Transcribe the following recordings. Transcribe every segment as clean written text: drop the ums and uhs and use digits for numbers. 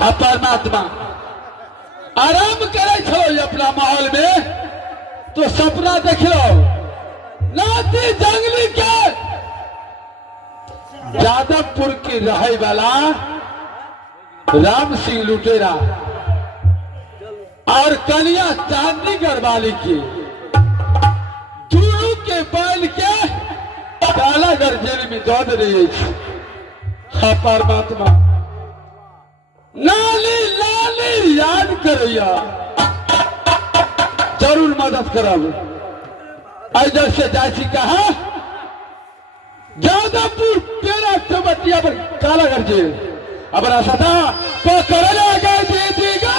हाँ परमात्मा आराम करे छो अपना माहौल में तो सपना देख लो नाती जंगली के यादवपुर की रहे वाला राम सिंह लुटेरा और कन्या चांदीगढ़ वाली की दोनों के बैल के कालागढ़ जेल में दौड़ रही है। हाँ परमात्मा नाली लाली याद करिया जरूर मदद करब। इधर से जासी कहा यादवपुर तेरा चौबटिया पर कालागढ़ जेल अब सदा तो करे गए दीदीगा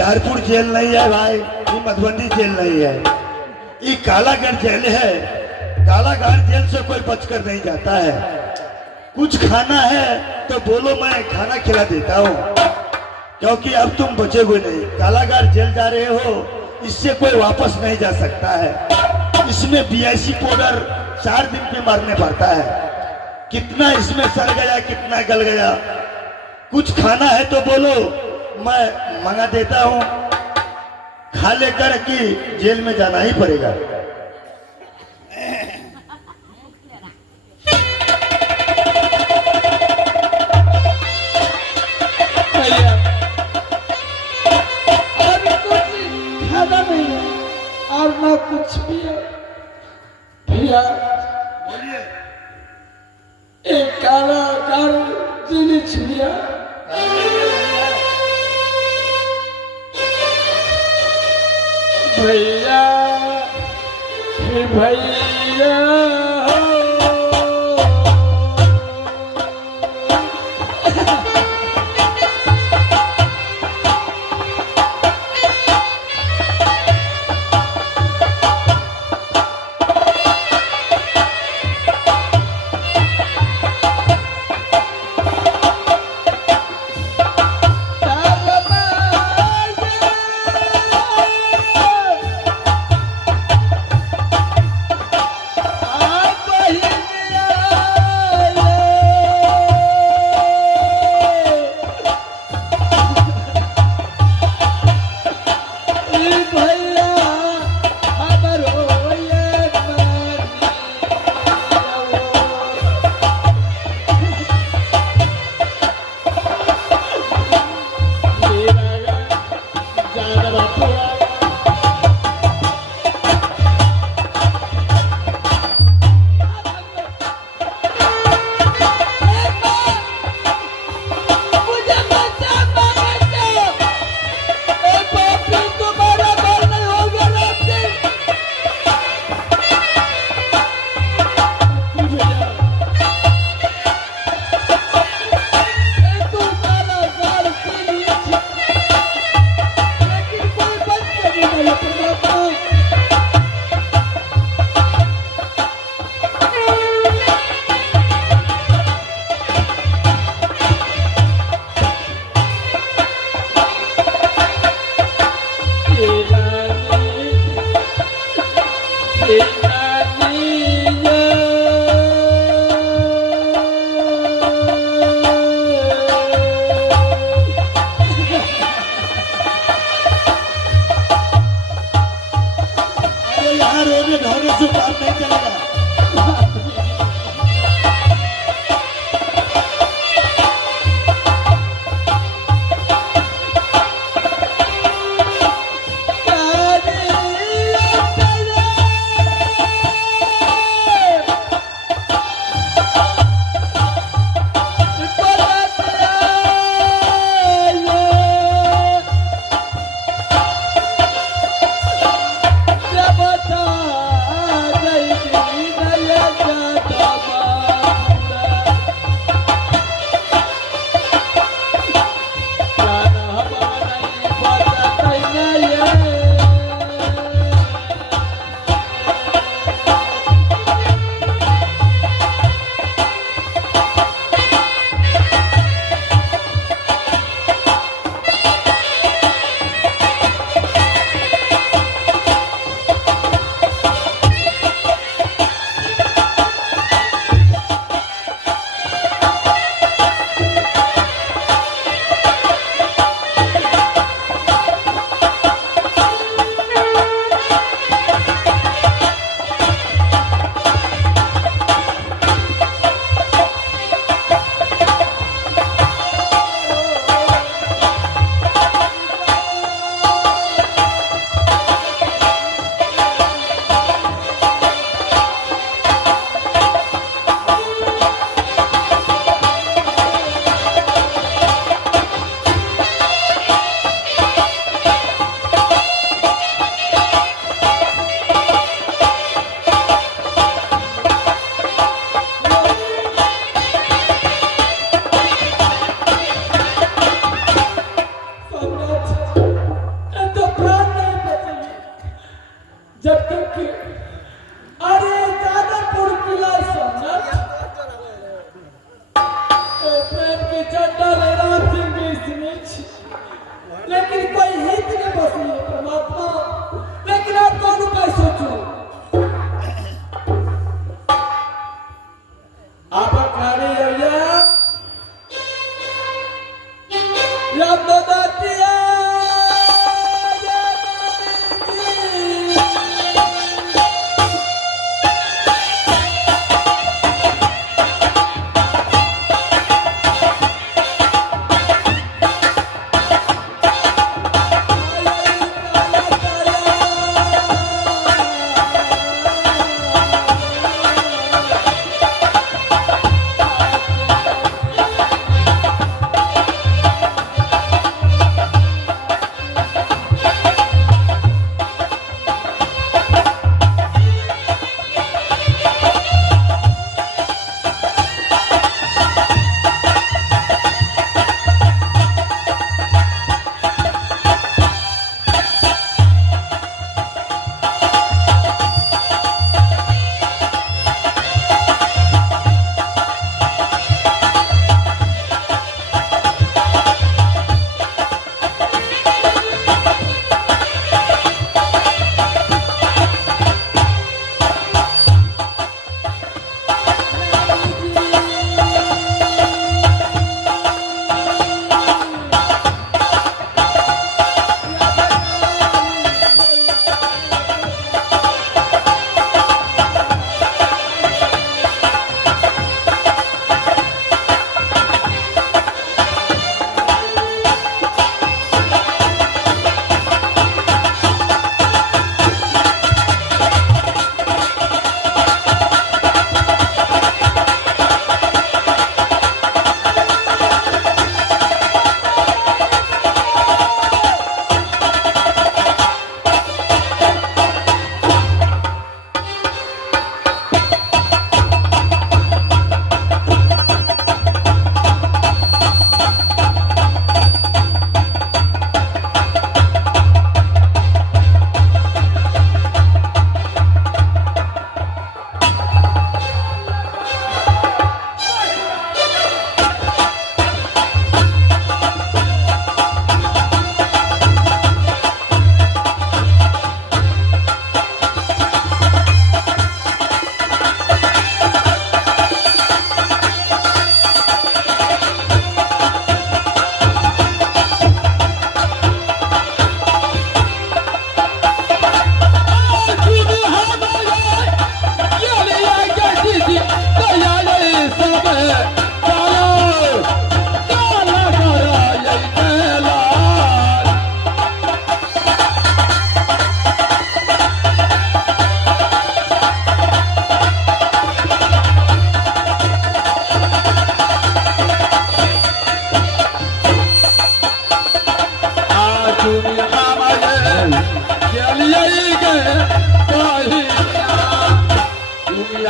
झंझारपुर जेल नहीं है भाई, ये मधुबनी जेल नहीं है, ये कालागढ़ जेल है। कालागढ़ जेल से कोई बचकर नहीं जाता है। कुछ खाना है तो बोलो, मैं खाना खिला देता हूँ, क्योंकि अब तुम बचोगे नहीं। कालागढ़ जेल जा रहे हो, इससे कोई वापस नहीं जा सकता है। इसमें BIC पाउडर 4 दिन पे मारने पड़ता है। कितना इसमें सड़ गया, कितना गल गया। कुछ खाना है तो बोलो, मैं मंगा देता हूँ, खा लेकर कि जेल में जाना ही पड़ेगा। भैया अभी कुछ खाना नहीं है और ना कुछ भी है। भैया बोलिए। एक कालागार जेल छुड़िया भैया, भैया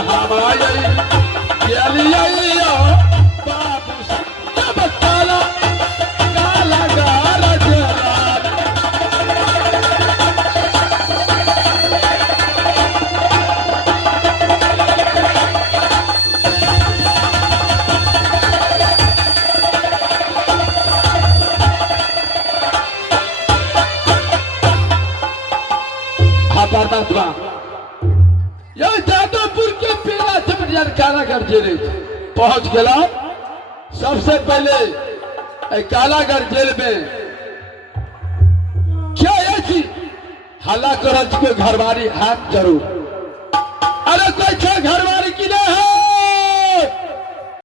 हम आई गेलिया बाबू जब काला काला गार जेला परमात्मा यह जादवपुर के पेड़ा चपटिया कालागढ़ जेल पहुंच गया। सबसे पहले कालागढ़ जेल में क्या ऐसी हल्ला करल के घरवारी हाथ जरूर अरे कोई छे घरवारी